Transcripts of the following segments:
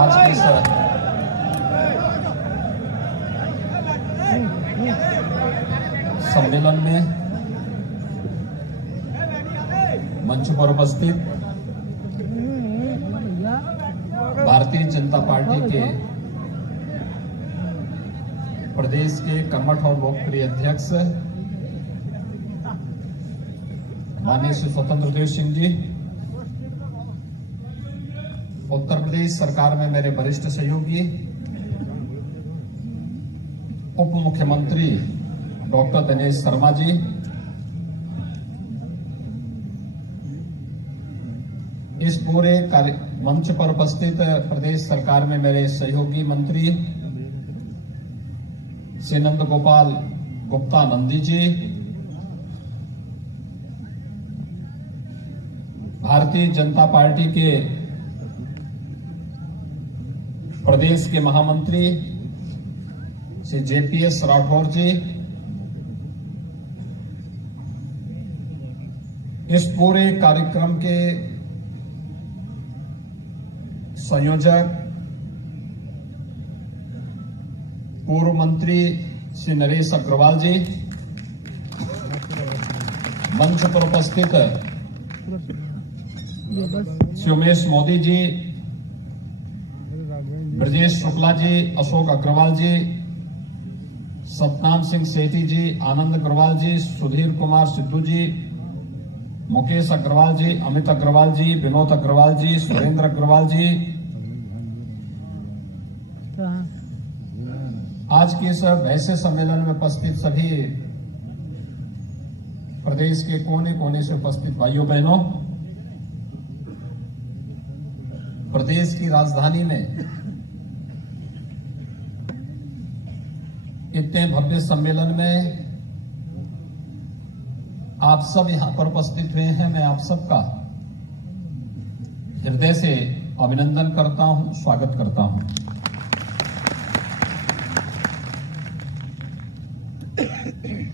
आज के सम्मेलन में मंच पर उपस्थित भारतीय जनता पार्टी के प्रदेश के कर्मठ और लोकप्रिय अध्यक्ष माननीय श्री स्वतंत्र देव सिंह जी, उत्तर प्रदेश सरकार में मेरे वरिष्ठ सहयोगी उप मुख्यमंत्री डॉक्टर दिनेश शर्मा जी, इस पूरे मंच पर उपस्थित प्रदेश सरकार में मेरे सहयोगी मंत्री श्री नंद गोपाल गुप्ता नंदी जी, भारतीय जनता पार्टी के प्रदेश के महामंत्री श्री जेपीएस राठौर जी, इस पूरे कार्यक्रम के संयोजक पूर्व मंत्री श्री नरेश अग्रवाल जी, मंच पर उपस्थित श्री उमेश मोदी जी, ब्रजेश शुक्ला जी, अशोक अग्रवाल जी, सतनाम सिंह सेठी जी, आनंद अग्रवाल जी, सुधीर कुमार सिद्धू जी, मुकेश अग्रवाल जी, अमित अग्रवाल जी, विनोद अग्रवाल जी, सुरेंद्र अग्रवाल जी, आज के इस वैसे सम्मेलन में उपस्थित सभी प्रदेश के कोने कोने से उपस्थित भाइयों बहनों, प्रदेश की राजधानी में इतने भव्य सम्मेलन में आप सब यहां पर उपस्थित हुए हैं। मैं आप सबका हृदय से अभिनंदन करता हूं, स्वागत करता हूं।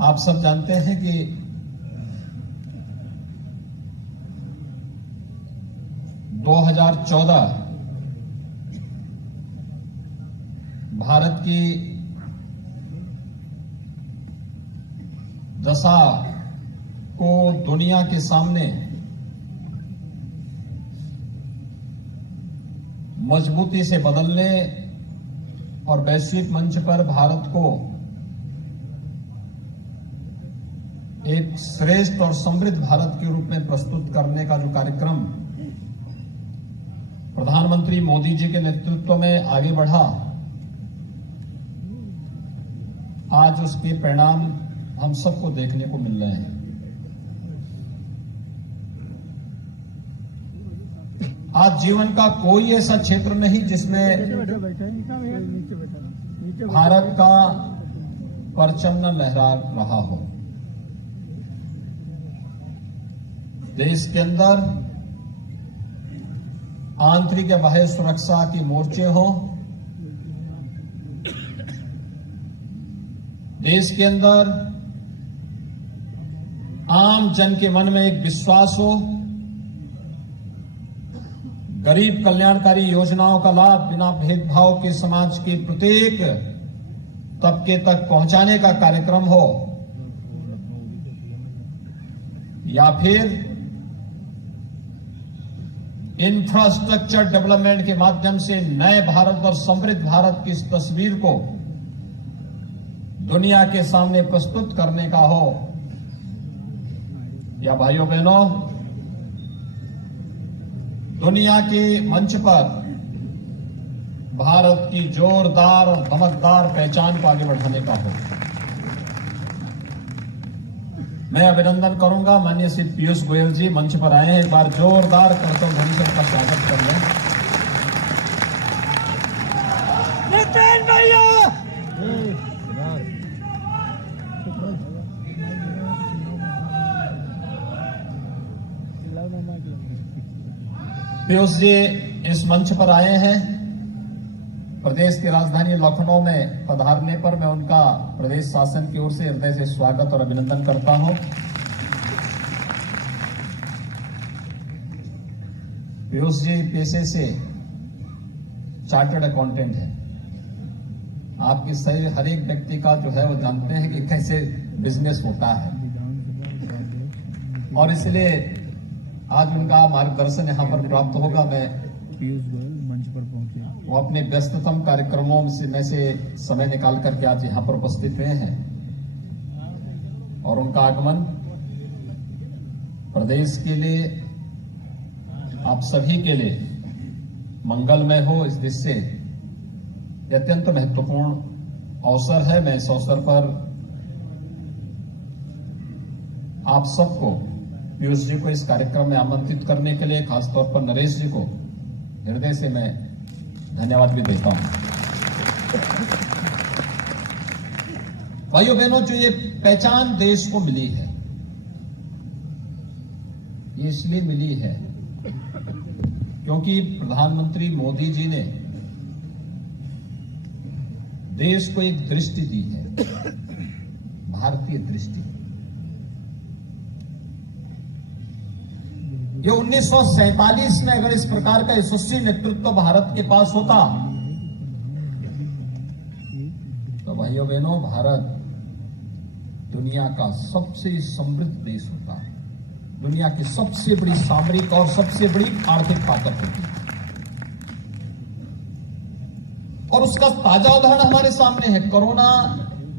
आप सब जानते हैं कि भारत की दशा को दुनिया के सामने मजबूती से बदलने और वैश्विक मंच पर भारत को एक श्रेष्ठ और समृद्ध भारत के रूप में प्रस्तुत करने का जो कार्यक्रम प्रधानमंत्री मोदी जी के नेतृत्व में आगे बढ़ा, आज उसके परिणाम हम सबको देखने को मिल रहे हैं। आज जीवन का कोई ऐसा क्षेत्र नहीं जिसमें भारत का परचम न लहरा रहा हो। देश के अंदर आंतरिक या बाह्य सुरक्षा के मोर्चे हो, देश के अंदर आम जन के मन में एक विश्वास हो, गरीब कल्याणकारी योजनाओं का लाभ बिना भेदभाव के समाज के प्रत्येक तबके तक पहुंचाने का कार्यक्रम हो, या फिर इंफ्रास्ट्रक्चर डेवलपमेंट के माध्यम से नए भारत और समृद्ध भारत की इस तस्वीर को दुनिया के सामने प्रस्तुत करने का हो, या भाइयों बहनों दुनिया के मंच पर भारत की जोरदार और धमकदार पहचान को आगे बढ़ाने का हो। मैं अभिनंदन करूंगा माननीय श्री पीयूष गोयल जी मंच पर आए हैं, एक बार जोरदार करतल ध्वनि से उनका स्वागत कर लें। नितिन भैया पीयूष जी इस मंच पर आए हैं। प्रदेश की राजधानी लखनऊ में पधारने पर मैं उनका प्रदेश शासन की ओर से हृदय से स्वागत और अभिनंदन करता हूं। पीयूष जी पेशे से चार्टर्ड अकाउंटेंट हैं। आपके सही हर एक व्यक्ति का जो है वो जानते हैं कि कैसे बिजनेस होता है, और इसलिए आज उनका मार्गदर्शन यहाँ पर प्राप्त होगा। मैं पीयूष गोयल मंच पर पहुंचे। वो अपने व्यस्ततम कार्यक्रमों में से समय निकाल करके आज यहाँ पर उपस्थित हुए हैं, और उनका आगमन प्रदेश के लिए, आप सभी के लिए मंगलमय हो, इस दृष्टि से अत्यंत महत्वपूर्ण अवसर है। मैं इस अवसर पर आप सबको, पीयूष जी को इस कार्यक्रम में आमंत्रित करने के लिए, खासतौर पर नरेश जी को हृदय से मैं धन्यवाद भी देता हूं। भाइयों बहनों, जो ये पहचान देश को मिली है, ये इसलिए मिली है क्योंकि प्रधानमंत्री मोदी जी ने देश को एक दृष्टि दी है, भारतीय दृष्टि। ये 1947 में अगर इस प्रकार का यशस्वी नेतृत्व भारत के पास होता तो भाइयों बहनों, भारत दुनिया का सबसे समृद्ध देश होता, दुनिया की सबसे बड़ी सामरिक और सबसे बड़ी आर्थिक ताकत होती। और उसका ताजा उदाहरण हमारे सामने है कोरोना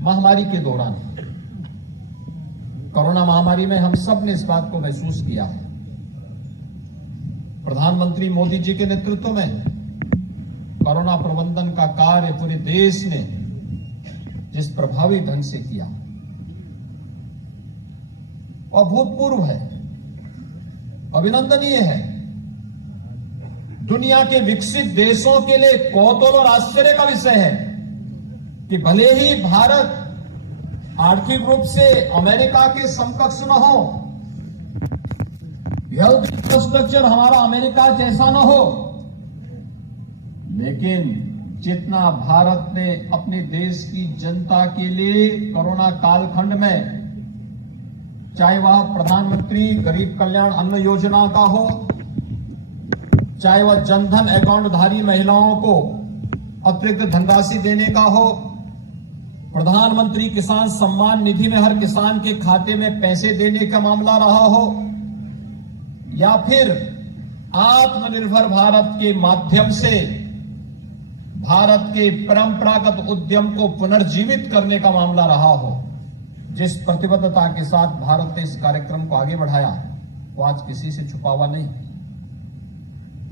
महामारी के दौरान। कोरोना महामारी में हम सब ने इस बात को महसूस किया है। प्रधानमंत्री मोदी जी के नेतृत्व में कोरोना प्रबंधन का कार्य पूरे देश ने जिस प्रभावी ढंग से किया, वह अभूतपूर्व है, अभिनंदनीय है। दुनिया के विकसित देशों के लिए कौतूहल और आश्चर्य का विषय है कि भले ही भारत आर्थिक रूप से अमेरिका के समकक्ष न हो, हेल्थ इंफ्रास्ट्रक्चर हमारा अमेरिका जैसा न हो, लेकिन जितना भारत ने अपने देश की जनता के लिए कोरोना कालखंड में, चाहे वह प्रधानमंत्री गरीब कल्याण अन्न योजना का हो, चाहे वह जनधन अकाउंटधारी महिलाओं को अतिरिक्त धनराशि देने का हो, प्रधानमंत्री किसान सम्मान निधि में हर किसान के खाते में पैसे देने का मामला रहा हो, या फिर आत्मनिर्भर भारत के माध्यम से भारत के परंपरागत उद्यम को पुनर्जीवित करने का मामला रहा हो, जिस प्रतिबद्धता के साथ भारत ने इस कार्यक्रम को आगे बढ़ाया वो आज किसी से छुपा हुआ नहीं।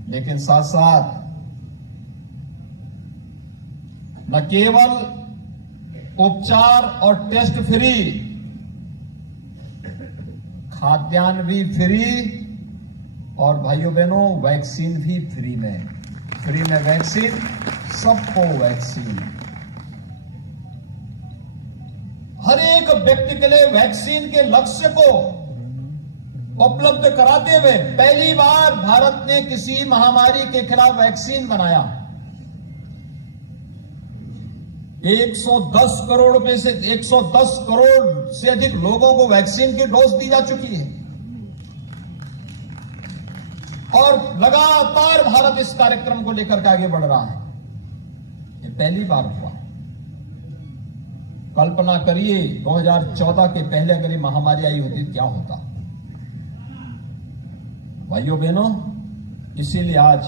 लेकिन साथ साथ न केवल उपचार और टेस्ट फ्री, खाद्यान्न भी फ्री, और भाइयों बहनों वैक्सीन भी फ्री में वैक्सीन, सबको वैक्सीन, हर एक व्यक्ति के लिए वैक्सीन के लक्ष्य को उपलब्ध कराते हुए पहली बार भारत ने किसी महामारी के खिलाफ वैक्सीन बनाया। 110 करोड़ से अधिक लोगों को वैक्सीन की डोज दी जा चुकी है, और लगातार भारत इस कार्यक्रम को लेकर के आगे बढ़ रहा है। ये पहली बार हुआ है। कल्पना करिए 2014 के पहले अगर ये महामारी आई होती क्या होता। भाइयों बहनों, इसीलिए आज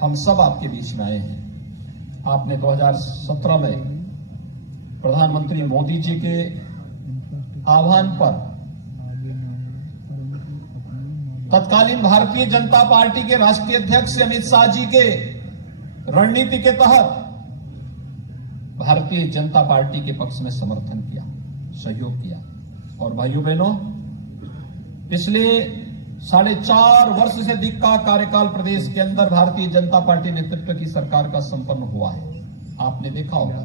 हम सब आपके बीच में आए हैं। आपने 2017 में प्रधानमंत्री मोदी जी के आह्वान पर तत्कालीन भारतीय जनता पार्टी के राष्ट्रीय अध्यक्ष अमित शाह जी के रणनीति के तहत भारतीय जनता पार्टी के पक्ष में समर्थन किया, सहयोग किया। और भाइयों बहनों, पिछले 4.5 वर्ष से अधिक का कार्यकाल प्रदेश के अंदर भारतीय जनता पार्टी नेतृत्व की सरकार का संपन्न हुआ है। आपने देखा होगा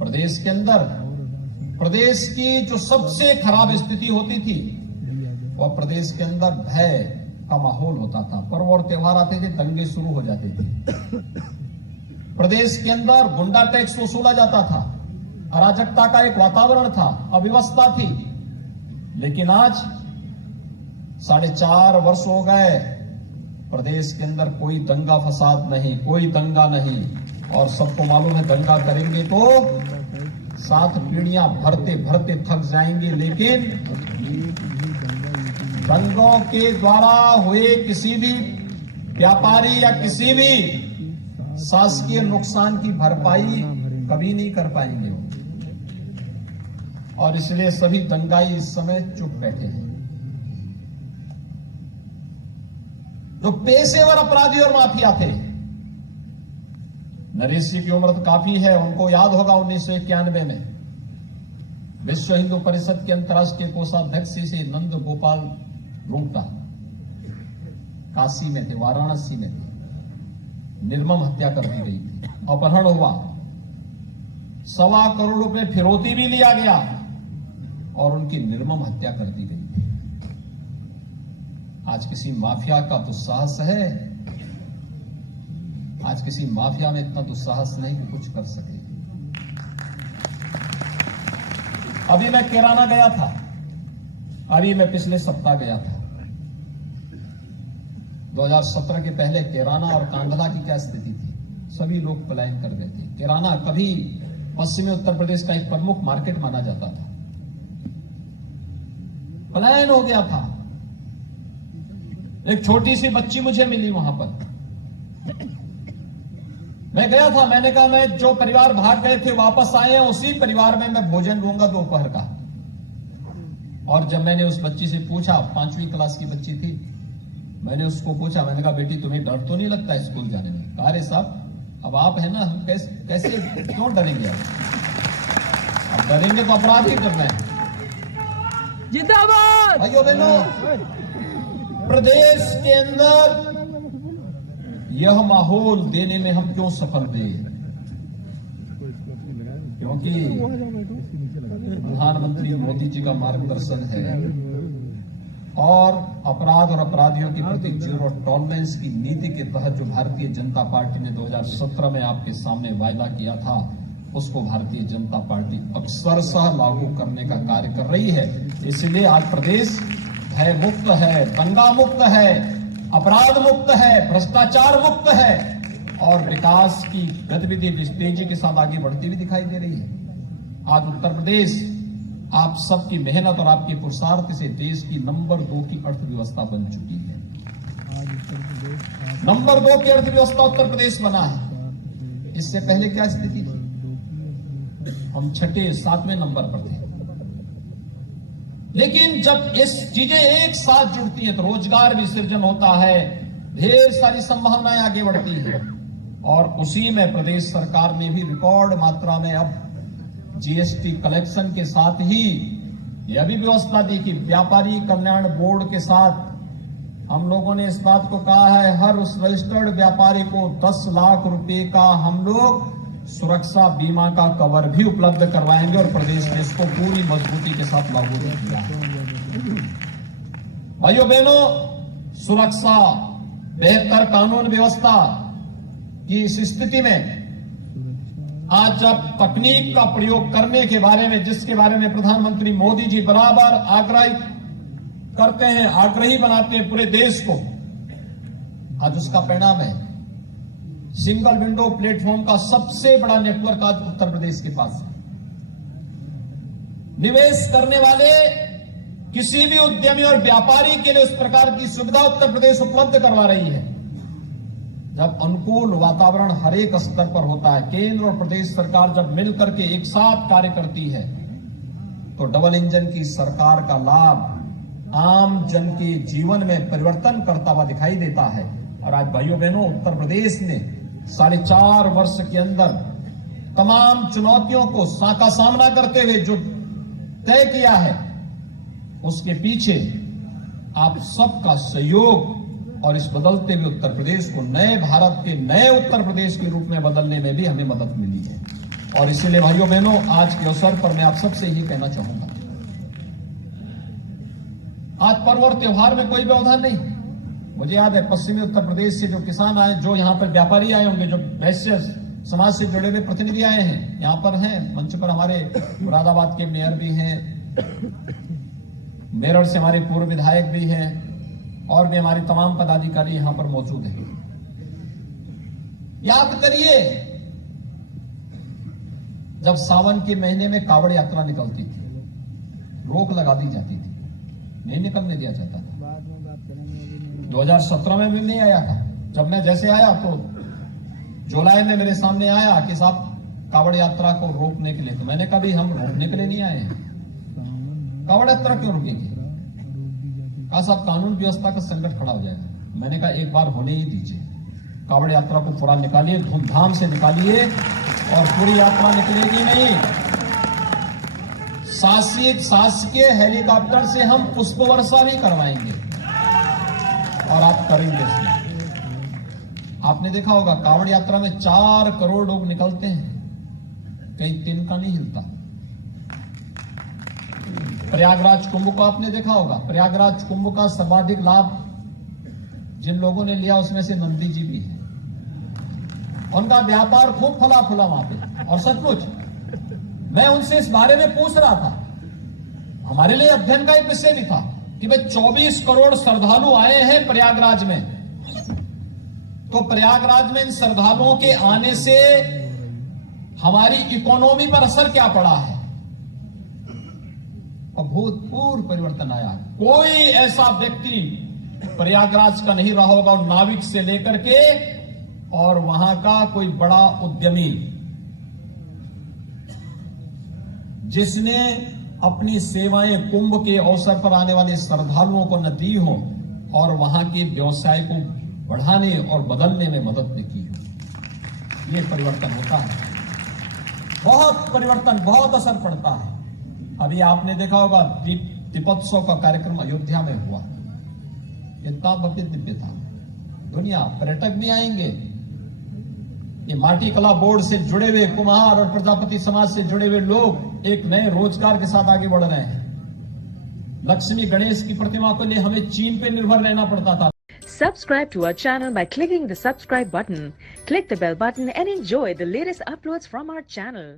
प्रदेश के अंदर प्रदेश की जो सबसे खराब स्थिति होती थी वह प्रदेश के अंदर भय का माहौल होता था। पर्व और त्योहार आते थे, दंगे शुरू हो जाते थे। प्रदेश के अंदर गुंडा टैक्स वसूला जाता था, अराजकता का एक वातावरण था, अव्यवस्था थी। लेकिन आज 4.5 वर्ष हो गए प्रदेश के अंदर कोई दंगा फसाद नहीं, कोई दंगा नहीं। और सबको मालूम है दंगा करेंगे तो 7 पीढ़ियां भरते भरते थक जाएंगे, लेकिन दंगों के द्वारा हुए किसी भी व्यापारी या किसी भी शासकीय नुकसान की भरपाई कभी नहीं कर पाएंगे वो। और इसलिए सभी दंगाई इस समय चुप बैठे हैं। जो पेशेवर अपराधी और माफिया थे, नरेश जी की उम्र तो काफी है, उनको याद होगा 1991 में विश्व हिंदू परिषद के अंतर्राष्ट्रीय कोषाध्यक्ष से नंद गोपाल रूंगटा काशी में थे, वाराणसी में थे, निर्मम हत्या कर दी गई थी, अपहरण हुआ, 1.25 करोड़ रुपए फिरौती भी लिया गया और उनकी निर्मम हत्या कर दी गई थी। आज किसी माफिया का दुस्साहस है, आज किसी माफिया में इतना दुस्साहस नहीं कि कुछ कर सके। अभी मैं कैराना गया था, अभी मैं पिछले सप्ताह गया था। 2017 के पहले कैराना और कांधला की क्या स्थिति थी, सभी लोग पलायन कर गए थे। कैराना कभी पश्चिमी उत्तर प्रदेश का एक प्रमुख मार्केट माना जाता था, पलायन हो गया था। एक छोटी सी बच्ची मुझे मिली वहां पर, मैं गया था, मैंने कहा मैं जो परिवार भाग गए थे वापस आए हैं, उसी परिवार में मैं भोजन लूंगा दोपहर का। और जब मैंने उस बच्ची से पूछा, 5वीं क्लास की बच्ची थी, मैंने उसको पूछा, मैंने कहा बेटी तुम्हें डर तो नहीं लगता है स्कूल जाने में? कहा अरे साहब अब आप है ना, हम कैसे क्यों डरेंगे? अब डरेंगे तो अपराध ही करना है। जिंदाबाद। भाइयों बहनों, प्रदेश के अंदर यह माहौल देने में हम क्यों सफल हुए? क्योंकि प्रधानमंत्री मोदी जी का मार्गदर्शन है और अपराध और अपराधियों के प्रति जीरो टॉलरेंस की नीति के तहत जो भारतीय जनता पार्टी ने 2017 में आपके सामने वायदा किया था, उसको भारतीय जनता पार्टी अक्षरशः लागू करने का कार्य कर रही है। इसलिए आज प्रदेश भय मुक्त है, दंगा मुक्त है, अपराध मुक्त है, भ्रष्टाचार मुक्त है और विकास की गतिविधि तेजी के साथ आगे बढ़ती हुई दिखाई दे रही है। आज उत्तर प्रदेश आप सबकी मेहनत और आपके पुरुषार्थ से देश की नंबर 2 की अर्थव्यवस्था बन चुकी है। नंबर 2 की अर्थव्यवस्था उत्तर प्रदेश बना है। इससे पहले क्या स्थिति थी? हम 6, 7वें नंबर पर थे। लेकिन जब इस चीजें एक साथ जुड़ती हैं तो रोजगार भी सृजन होता है, ढेर सारी संभावनाएं आगे बढ़ती हैं। और उसी में प्रदेश सरकार ने भी रिकॉर्ड मात्रा में अब जीएसटी कलेक्शन के साथ ही यह भी व्यवस्था दी कि व्यापारी कल्याण बोर्ड के साथ हम लोगों ने इस बात को कहा है, हर उस रजिस्टर्ड व्यापारी को 10 लाख रुपए का हम लोग सुरक्षा बीमा का कवर भी उपलब्ध करवाएंगे और प्रदेश ने इसको पूरी मजबूती के साथ लागू किया है। भाइयों बहनों, सुरक्षा, बेहतर कानून व्यवस्था की इस स्थिति में आज जब तकनीक का प्रयोग करने के बारे में, जिसके बारे में प्रधानमंत्री मोदी जी बराबर आग्रह करते हैं, आग्रही बनाते हैं पूरे देश को, आज उसका परिणाम है सिंगल विंडो प्लेटफॉर्म का सबसे बड़ा नेटवर्क आज उत्तर प्रदेश के पास है। निवेश करने वाले किसी भी उद्यमी और व्यापारी के लिए उस प्रकार की सुविधा उत्तर प्रदेश उपलब्ध करवा रही है। जब अनुकूल वातावरण हर एक स्तर पर होता है, केंद्र और प्रदेश सरकार जब मिलकर के एक साथ कार्य करती है, तो डबल इंजन की सरकार का लाभ आम जन के जीवन में परिवर्तन करता हुआ दिखाई देता है। और आज भाइयों बहनों, उत्तर प्रदेश ने 4.5 वर्ष के अंदर तमाम चुनौतियों को का सामना करते हुए जो तय किया है, उसके पीछे आप सबका सहयोग और इस बदलते हुए उत्तर प्रदेश को नए भारत के नए उत्तर प्रदेश के रूप में बदलने में भी हमें मदद मिली है। और इसीलिए भाइयों बहनों, आज के अवसर पर मैं आप सबसे यही कहना चाहूंगा, आज पर्व और त्योहार में कोई व्यवधान नहीं। मुझे याद है पश्चिमी उत्तर प्रदेश से जो किसान आए, जो यहां पर व्यापारी आए होंगे, जो वैश्य समाज से जुड़े हुए प्रतिनिधि आए हैं, यहां पर हैं मंच पर हमारे मुरादाबाद के मेयर भी हैं, मेरठ से हमारे पूर्व विधायक भी हैं और भी हमारे तमाम पदाधिकारी यहां पर मौजूद हैं। याद करिए, जब सावन के महीने में कावड़ यात्रा निकलती थी, रोक लगा दी जाती थी, नहीं निकलने दिया जाता था। 2017 में भी नहीं आया था। जब मैं जैसे आया तो जुलाई में मेरे सामने आया कि साहब कावड़ यात्रा को रोकने के लिए, तो मैंने कहा भी हम रोकने के लिए नहीं आए हैं, कावड़ यात्रा क्यों रुकेगी? कहा साहब कानून व्यवस्था का संकट खड़ा हो जाएगा। मैंने कहा एक बार होने ही दीजिए, कावड़ यात्रा को पूरा निकालिए, धूमधाम से निकालिए, और पूरी यात्रा निकलेगी नहीं, शासकीय हेलीकॉप्टर से हम पुष्प वर्षा भी करवाएंगे और आप करेंगे इसमें। आपने देखा होगा कावड़ यात्रा में 4 करोड़ लोग निकलते हैं, कहीं तिनका नहीं हिलता। प्रयागराज कुंभ को आपने देखा होगा, प्रयागराज कुंभ का सर्वाधिक लाभ जिन लोगों ने लिया उसमें से नंदी जी भी है। उनका व्यापार खूब फला फूला वहां पे, और सचमुच मैं उनसे इस बारे में पूछ रहा था, हमारे लिए अध्ययन का एक विषय भी था कि भाई 24 करोड़ श्रद्धालु आए हैं प्रयागराज में, तो प्रयागराज में इन श्रद्धालुओं के आने से हमारी इकोनॉमी पर असर क्या पड़ा है? अभूतपूर्व परिवर्तन आया। कोई ऐसा व्यक्ति प्रयागराज का नहीं रहा होगा, और नाविक से लेकर के और वहां का कोई बड़ा उद्यमी जिसने अपनी सेवाएं कुंभ के अवसर पर आने वाले श्रद्धालुओं को न दी हो और वहां के व्यवसाय को बढ़ाने और बदलने में मदद न की हो। ये परिवर्तन होता है, बहुत परिवर्तन, बहुत असर पड़ता है। अभी आपने देखा होगा दीपोत्सव का कार्यक्रम अयोध्या में हुआ, कितना भव्य दिव्य था। दुनिया पर्यटक भी आएंगे, ये माटी कला बोर्ड से जुड़े हुए कुम्हार और प्रजापति समाज से जुड़े हुए लोग एक नए रोजगार के साथ आगे बढ़ रहे हैं। लक्ष्मी गणेश की प्रतिमा के लिए हमें चीन पे निर्भर रहना पड़ता था। Subscribe to our channel by clicking the subscribe button. Click the bell button and enjoy the latest uploads from our channel.